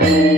happy.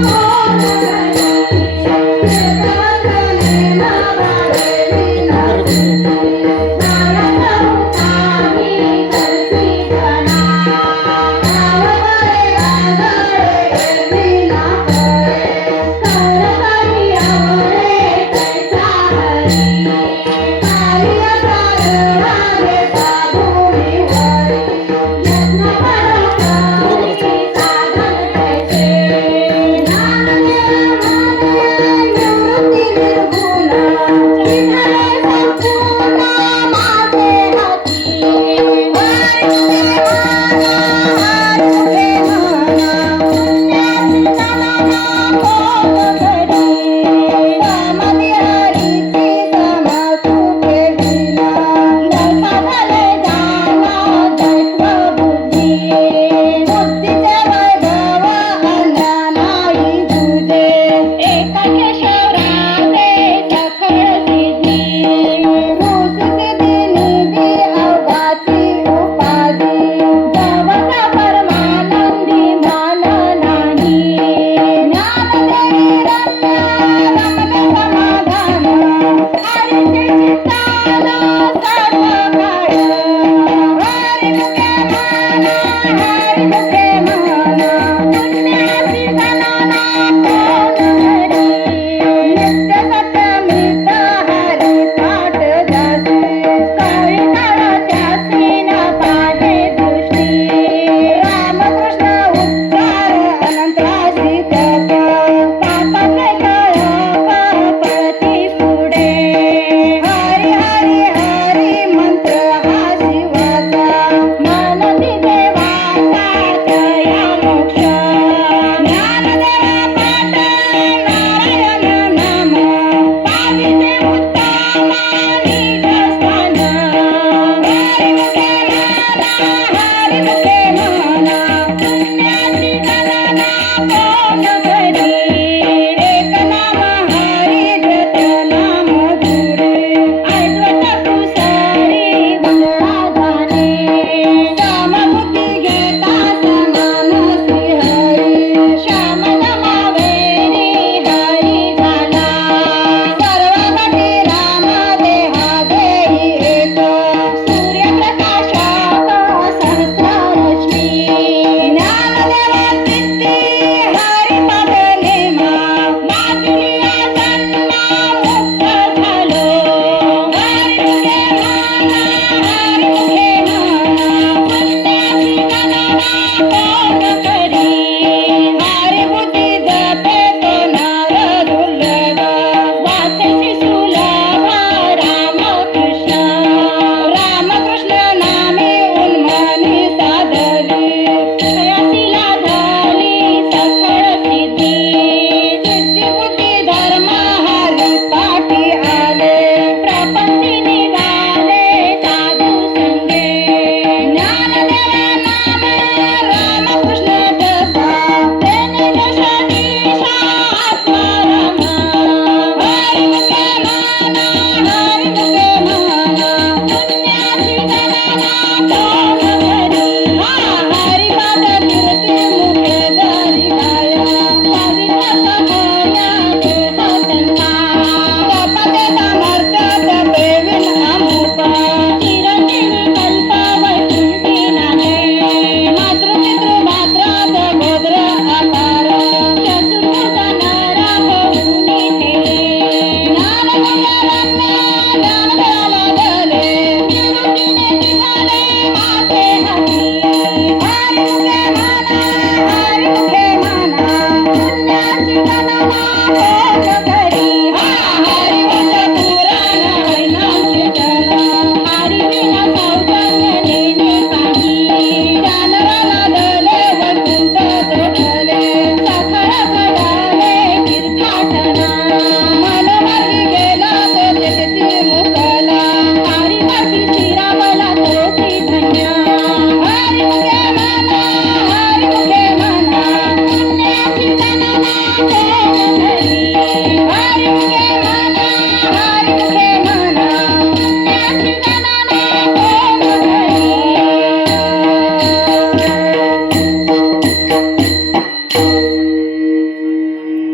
Oh,